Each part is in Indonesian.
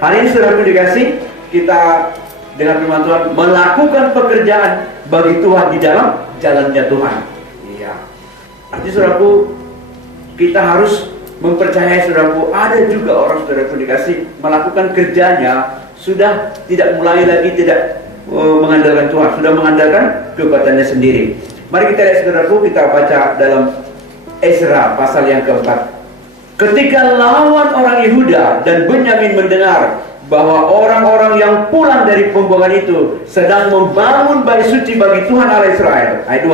Hari ini saudaraku dikasih, kita dengan firman Tuhan melakukan pekerjaan bagi Tuhan di dalam jalannya Tuhan. Iya. Artinya saudaraku, kita harus mempercayai saudaraku, ada juga orang saudaraku dikasih melakukan kerjanya sudah tidak mulai lagi tidak mengandalkan Tuhan, sudah mengandalkan kekuatannya sendiri. Mari kita lihat saudaraku, kita baca dalam Ezra pasal yang keempat. Ketika lawan orang Yehuda dan Benyamin mendengar bahwa orang-orang yang pulang dari pembuangan itu sedang membangun bait suci bagi Tuhan Allah Israel. Ayat 2.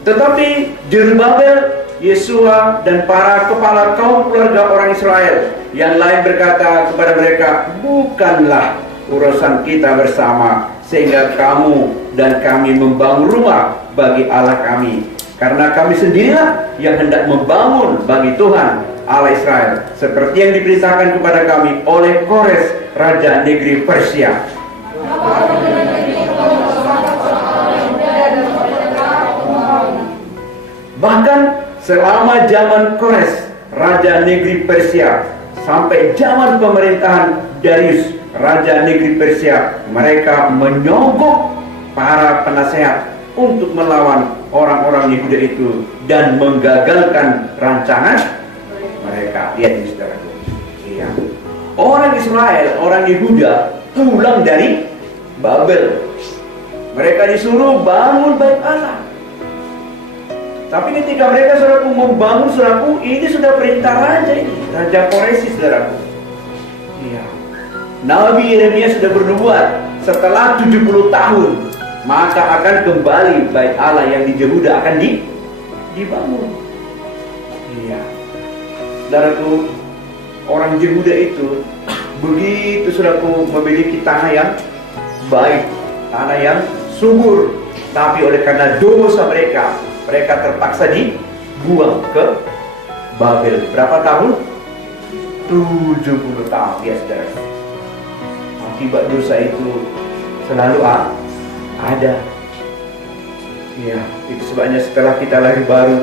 Tetapi Jerubabel, Yesua dan para kepala kaum keluarga orang Israel yang lain berkata kepada mereka, bukanlah urusan kita bersama sehingga kamu dan kami membangun rumah bagi Allah kami, karena kami sendirilah yang hendak membangun bagi Tuhan Allah Israel, seperti yang diperintahkan kepada kami oleh Kores, raja negeri Persia. Bahkan selama zaman Kores, raja negeri Persia, sampai zaman pemerintahan Darius, raja negeri Persia, mereka menyogok para penasehat untuk melawan orang-orang Yehuda itu dan menggagalkan rancangan mereka. Lihat ini saudaraku. Iya. Orang Israel, orang Yehuda pulang dari Babel. Mereka disuruh bangun bait Allah. Tapi ketika mereka saudaraku membangun, saudaraku, ini sudah perintah raja ini, Raja Koresi saudaraku. Iya. Nabi Yeremia sudah bernubuat, setelah 70 tahun maka akan kembali bait Allah yang di Yehuda akan dibangun. Iya. Saudaraku, orang Yehuda itu begitu saudaraku memiliki tanah yang baik, tanah yang subur, tapi oleh karena dosa mereka terpaksa dibuang ke Babel. Berapa tahun? 70 tahun. Ya saudara, akibat dosa itu selalu ada. Ya, itu sebabnya setelah kita lahir baru,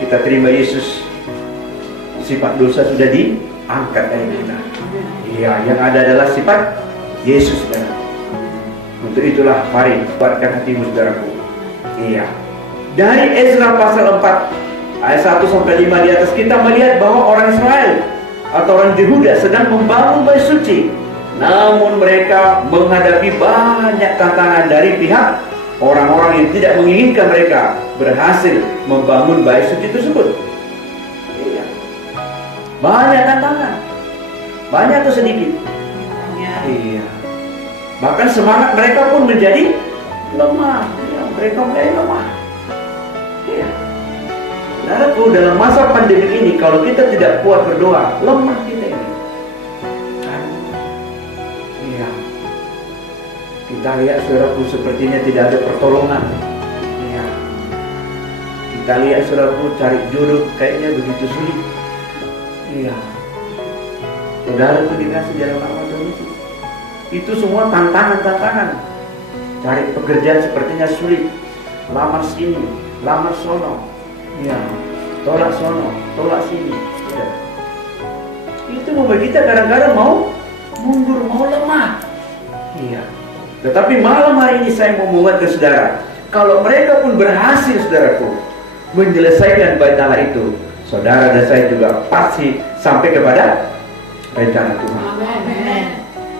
kita terima Yesus, sifat dosa sudah diangkat dari kita. Iya, yang ada adalah sifat Yesus, saudara. Untuk itulah mari kuatkan hatimu saudaraku. Iya. Dari Ezra pasal 4 ayat 1 sampai 5 di atas kita melihat bahwa orang Israel atau orang Yehuda sedang membangun bait suci. Namun mereka menghadapi banyak tantangan dari pihak orang-orang yang tidak menginginkan mereka berhasil membangun bait suci tersebut. Iya. Banyak tantangan. Banyak atau sedikit? Iya. Bahkan semangat mereka pun menjadi lemah. Ya, mereka menjadi lemah. Ya. Saudaraku, dalam masa pandemi ini, kalau kita tidak kuat berdoa, lemah kita ini. Iya. Kita lihat saudaraku, sepertinya tidak ada pertolongan. Iya. Kita lihat saudaraku, cari jodoh kayaknya begitu sulit. Iya. Saudaraku dikasih dalam nama Tuhan Yesus. Itu semua tantangan-tantangan. Cari pekerjaan sepertinya sulit. Lamar sini, lamar sono, ya, tolak sono, tolak sini. Ya. Itu membuat kita kadang-kadang mau mundur, mau lemah. Iya. Tetapi malam hari ini saya mau menguatkan saudara, kalau mereka pun berhasil saudaraku menyelesaikan bait Allah itu, saudara dan saya juga pasti sampai kepada rencana Tuhan. Amin.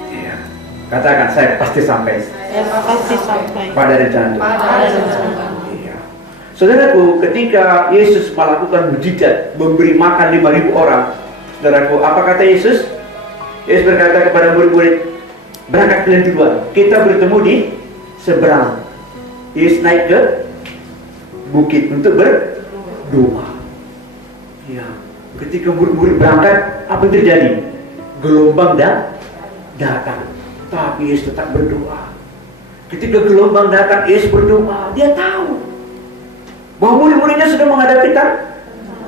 Iya. Katakan, saya pasti sampai. Pada rencana Tuhan. Iya. Saudaraku, ketika Yesus melakukan mujizat memberi makan 5.000 orang, saudaraku, apa kata Yesus? Yesus berkata kepada murid-murid, berangkat kalian duluan, kita bertemu di seberang. Yesus naik ke bukit untuk berdoa. Ya. Ketika murid-murid berangkat, apa yang terjadi? Gelombang datang, tapi Yesus tetap berdoa. Ketika gelombang datang, Yesus berdoa. Dia tahu bahwa murid-muridnya sudah menghadapi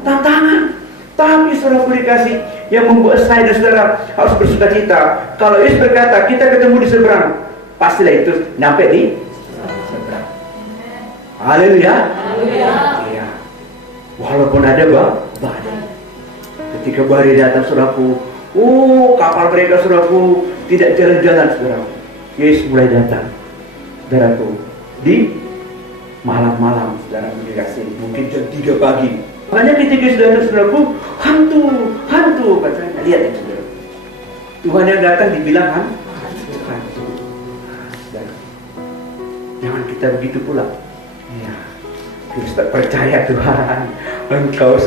tantangan. Tapi saudaraku dikasih, yang membuat saya dan saudara harus bersuka cita, kalau Yesus berkata kita ketemu di seberang, pastilah itu nyampe di seberang. Haleluya. Iya. Walaupun ada badai. Ketika badai datang saudaraku, kapal mereka saudaraku tidak jalan-jalan saudaraku. Yesus mulai datang saudaraku di malam-malam saudaraku dikasih, mungkin jam 3 pagi. Makanya ketika Yesus datang saudaraku, hantu katanya. Lihat itu saudara, Tuhan yang datang dibilang hantu. Jangan kita begitu pula. Ya, kita percaya Tuhan, Engkau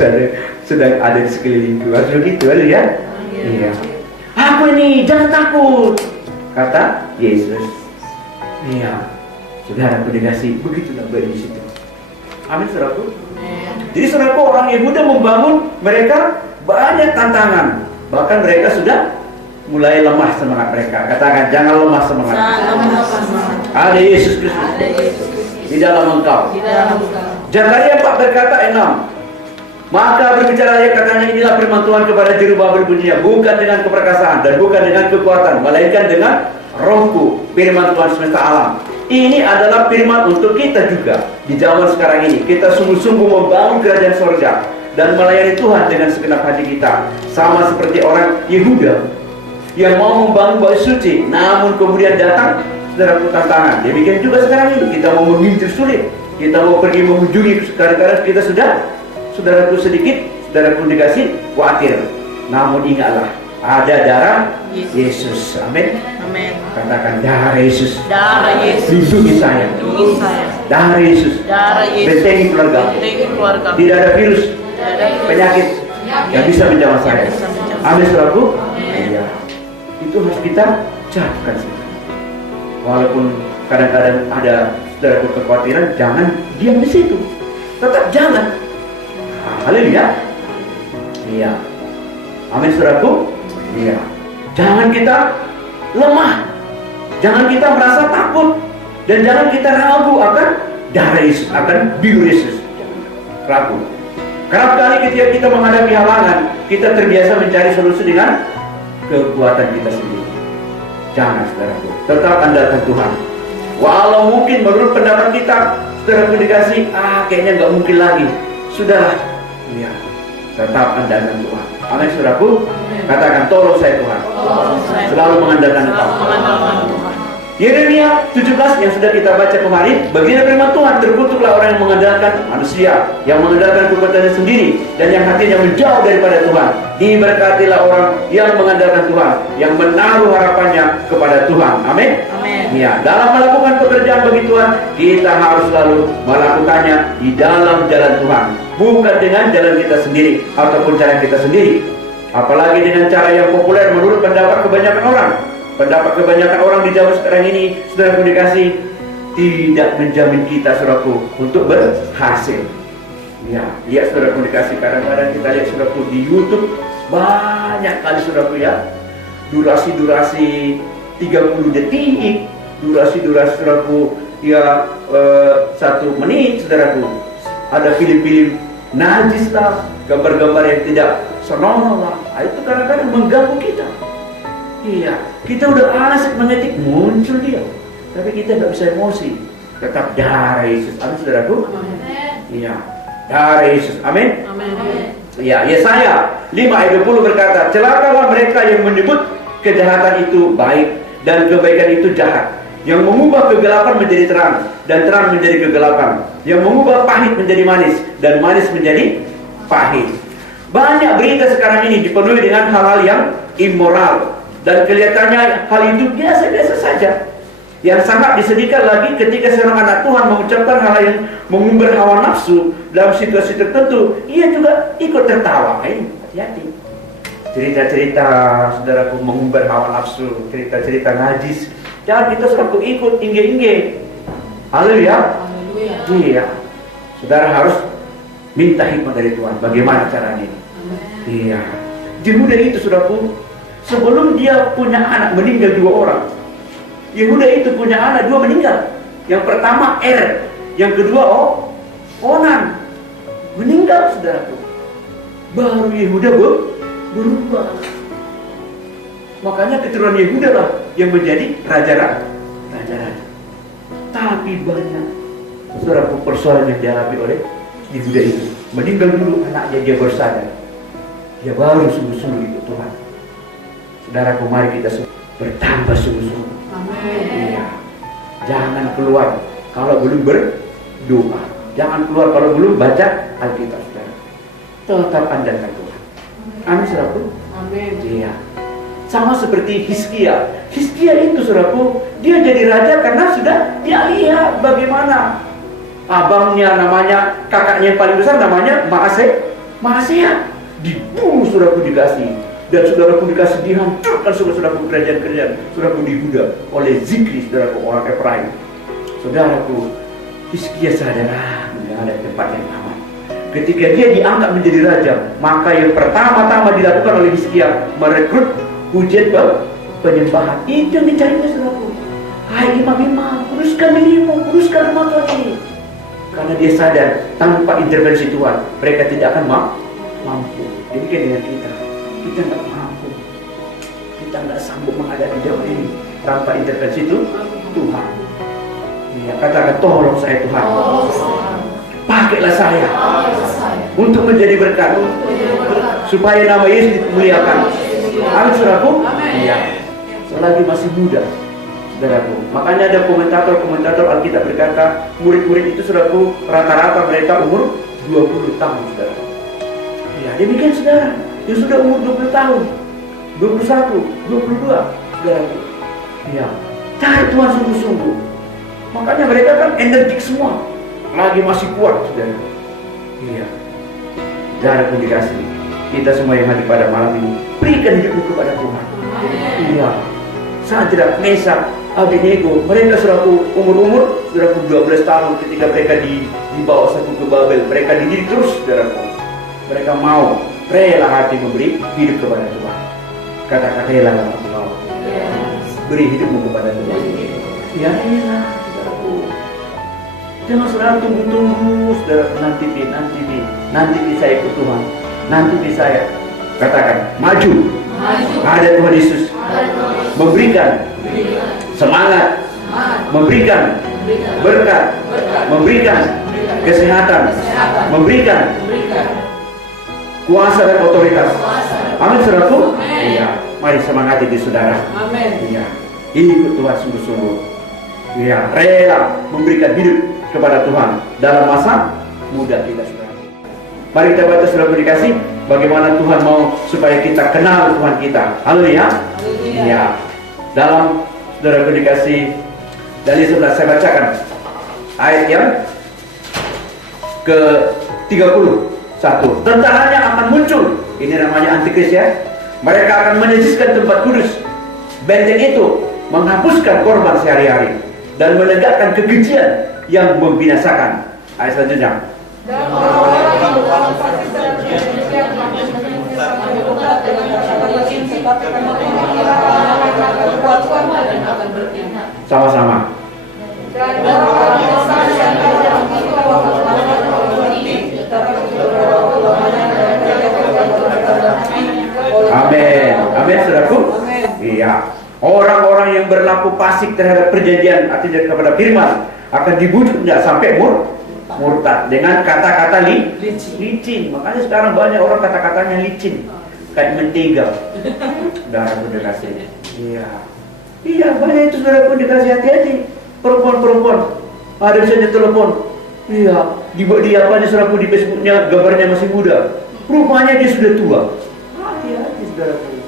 sedang ada di sekeliling Tuhan. Begitu ya? Iya. Aku ini, jangan takut, kata Yesus. Iya. Saudaraku dikasih, begitulah di situ. Amin saudaraku. Jadi saudaraku, orang Yehuda membangun mereka banyak tantangan. Bahkan mereka sudah mulai lemah semangat mereka. Katakan, jangan lemah semangat. Ada Yesus Kristus di dalam engkau. Zakaria 4 berkata 6. Maka berbicara ayat katanya, inilah firman Tuhan kepada Jerubabel bunyinya, bukan dengan keperkasaan dan bukan dengan kekuatan, melainkan dengan Rohku, firman Tuhan semesta alam. Ini adalah firman untuk kita juga di zaman sekarang ini. Kita sungguh-sungguh membangun kerajaan surga dan melayani Tuhan dengan segenap hati kita, sama seperti orang Yehuda yang mau membangun bait suci, namun kemudian datang saudaraku tantangan. Demikian juga sekarang ini, kita mau menginjil sulit, kita mau pergi mengunjungi, kadang-kadang kita sudah saudaraku sedikit, saudaraku dikasih khawatir. Namun ingatlah, ada darah Yesus. Amin. Katakan, darah Yesus. Lindungi saya. Darah Yesus. Bentengi keluarga. Tidak ada virus, penyakit yang bisa menjamah saya. Amin saudaraku. Iya. Itu harus kita camkan. Walaupun kadang-kadang ada saudaraku kekhawatiran, jangan diam di situ. Tetap jalan. Haleluya. Iya. Amin saudaraku. Iya. Jangan kita lemah. Jangan kita merasa takut. Dan jangan kita ragu akan darah Yesus, akan biru Yesus. Ragu. Kerap kali ketika kita menghadapi halangan, kita terbiasa mencari solusi dengan kekuatan kita sendiri. Jangan saudaraku. Tetap andalkan Tuhan. Walau mungkin menurut pendapat kita, saudaraku dikasih, kayaknya nggak mungkin lagi. Sudahlah. Iya, tetap andalkan Tuhan. Amin saudaraku. Katakan, tolong saya Tuhan. Selalu mengandalkan Engkau. Yeremia 17 yang sudah kita baca kemarin, begini firman Tuhan, terkutuklah orang yang mengandalkan manusia, yang mengandalkan kekuatannya sendiri, dan yang hatinya menjauh daripada Tuhan. Diberkatilah orang yang mengandalkan Tuhan, yang menaruh harapannya kepada Tuhan. Amin. Ya, dalam melakukan pekerjaan bagi Tuhan, kita harus selalu melakukannya di dalam jalan Tuhan, bukan dengan jalan kita sendiri ataupun cara kita sendiri. Apalagi dengan cara yang populer menurut pendapat kebanyakan orang. Pendapat kebanyakan orang di zaman sekarang ini, saudaraku dikasih, tidak menjamin kita saudaraku untuk berhasil. Ya, lihat saudaraku dikasih, kadang-kadang kita lihat saudaraku di YouTube banyak kali saudaraku ya, durasi 30 detik, durasi saudaraku ya 1 menit saudaraku. Ada film-film najis lah, gambar-gambar yang tidak senonoh lah. Itu kadang-kadang mengganggu kita. Iya, kita udah asik mengetik, muncul dia, tapi kita nggak bisa emosi. Tetap darah Yesus. Amin saudaraku. Iya, darah Yesus. Amin. Ya, Yesaya 5 ayat 20 berkata, celakalah mereka yang menyebut kejahatan itu baik dan kebaikan itu jahat, yang mengubah kegelapan menjadi terang dan terang menjadi kegelapan, yang mengubah pahit menjadi manis dan manis menjadi pahit. Banyak berita sekarang ini dipenuhi dengan hal-hal yang immoral, dan kelihatannya hal itu biasa-biasa saja. Yang sangat disedihkan lagi ketika seorang anak Tuhan mengucapkan hal yang mengumbar hawa nafsu dalam situasi tertentu, ia juga ikut tertawa. Hati-hati. Cerita-cerita saudaraku mengumbar hawa nafsu, cerita-cerita najis, jangan kita saudaraku ikut ingge-ingge. Haleluya. Iya. Saudara harus minta hikmat dari Tuhan. Bagaimana caranya? Iya. Yehuda itu saudaraku, sebelum dia punya anak meninggal 2 orang. Yehuda itu punya anak 2 meninggal. Yang pertama yang kedua Onan meninggal saudaraku. baru Yehuda berubah. Makanya keturunan Yehuda lah yang menjadi raja-raja. Tapi banyak saudaraku persoalan yang dialami oleh Yehuda itu. Meninggal dulu anaknya, dia bersadar, dia baru sungguh-sungguh ikut Tuhan. Saudaraku, mari kita bertambah sungguh-sungguh. Iya. Jangan keluar kalau belum berdoa. Jangan keluar kalau belum baca Alkitab, saudara. Tetap andalkan Tuhan. Amin, saudaraku. Amin. Iya. Sama seperti Hizkia. Hizkia itu, saudaraku, dia jadi raja karena sudah dia lihat bagaimana abangnya, namanya kakaknya yang paling besar namanya Maasea dibunuh, saudaraku, dikasih, dan saudaraku dikasih dihancurkan saudaraku kerajaan-kerajaan saudaraku di Yehuda oleh Zikri, saudaraku, orang Efraim. Saudaraku, Hizkia sadar tidak ada tempat yang aman. Ketika dia diangkat menjadi raja, maka yang pertama-tama dilakukan oleh Hizkia merekrut pujian penyembahan. Itu yang dicarinya, saudaraku. Hai imam-imam, kuruskan dirimu, kuruskan rumah Tuhan ini. Karena dia sadar tanpa intervensi Tuhan mereka tidak akan mampu. Demikian dengan kita nggak mampu, kita nggak sanggup menghadapi zaman ini tanpa intervensi itu Tuhan. Ya, katakan, tolong saya Tuhan, pakailah saya untuk menjadi berkat, supaya nama Yesus dimuliakan. Amin, saudaraku. Iya, selagi masih muda, saudaraku. Makanya ada komentator Alkitab berkata, murid-murid itu, saudaraku, rata-rata mereka umur 20 tahun, saudara. Ya, demikian saudara, yang sudah umur 20 tahun, 21, 22, saudaraku. Ya, cari Tuhan sungguh-sungguh. Makanya mereka kan energik semua, lagi masih kuat, saudara. Iya. Saudaraku dikasih, kita semua yang hadir pada malam ini, berikan hidupmu kepada Tuhan. Iya. Sadrak, Mesak, Abednego, mereka saudaraku umur-umur saudaraku 12 tahun ketika mereka dibawa satu ke Babel. Mereka dididik terus, saudaraku. Mereka mau rela hati memberi hidup kepada Tuhan. Katakan, rela hati mau beri hidupmu kepada Tuhan. Ya, rela, saudaraku. Jangan saudara tunggu-tunggu, saudara, nanti saya ikut Tuhan, nanti saya. Katakan, maju. Ada Tuhan Yesus memberikan semangat, memberikan berkat, memberikan kesehatan, memberikan kuasa dan otoritas. Amin, saudaraku. Iya, mari semangati di saudara. Iya, ikut Tuhan sungguh-sungguh. Iya, rela memberikan hidup kepada Tuhan dalam masa muda kita, saudara. Mari kita baca, saudara dikasih, bagaimana Tuhan mau supaya kita kenal Tuhan kita. Haleluya. Iya. Dalam, saudara dikasih, dari sebelah saya bacakan ayat yang ke-31. Tentaranya akan muncul. Ini namanya antikris, ya. Mereka akan menajiskan tempat kudus. Benteng itu menghapuskan korban sehari-hari dan menegakkan kekejian yang membinasakan. Ayat selanjutnya. Sama-sama. Amin. Amin, saudaraku. Iya. Orang-orang yang berlaku fasik terhadap perjanjian, artinya kepada firman, akan dibujuknya sampai murtad dengan kata-kata licin. Makanya sekarang banyak orang kata-katanya licin, kayak mentega. Darah pun dikasih. Iya, banyak itu, saudara pun dikasih. Hati-hati, perempuan ada misalnya telepon. Iya, di apanya, saudara pun di Facebooknya gambarnya masih muda, rupanya dia sudah tua. Hati-hati, saudara pun.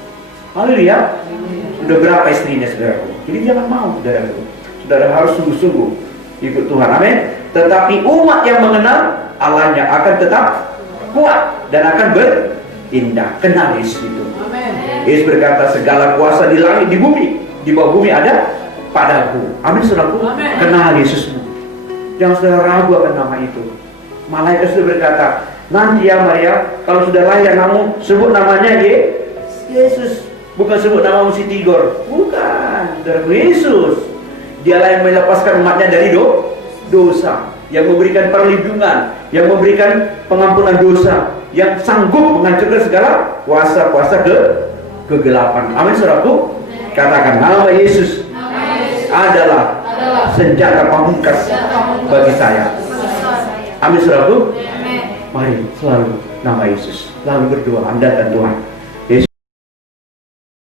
Haleluya. Sudah berapa istrinya, saudara pun. Jadi jangan mau, saudara pun. Saudara harus sungguh-sungguh ikut Tuhan. Amin. Tetapi umat yang mengenal Allahnya akan tetap kuat dan akan berindah. Kenal Yesus itu. Yesus berkata, segala kuasa di langit, di bumi, di bawah bumi ada padaku. Amin, saudaraku. Kenal Yesusmu. Jangan saudara ragu akan nama itu. Malaikat sudah berkata, nanti ya Maria, kalau sudah lahir kamu sebut namanya Yesus. Bukan sebut nama si Tigor. Bukan, saudaraku. Yesus. Dialah yang melepaskan umatnya dari dosa. yang memberikan perlindungan, yang memberikan pengampunan dosa, yang sanggup menghancurkan segala kuasa-kuasa kegelapan. Amin saudaraku. Katakan, nama Yesus adalah senjata pamungkas bagi saya. Amin saudaraku. Mari selalu nama Yesus, lalu berdoa, andalkan Tuhan.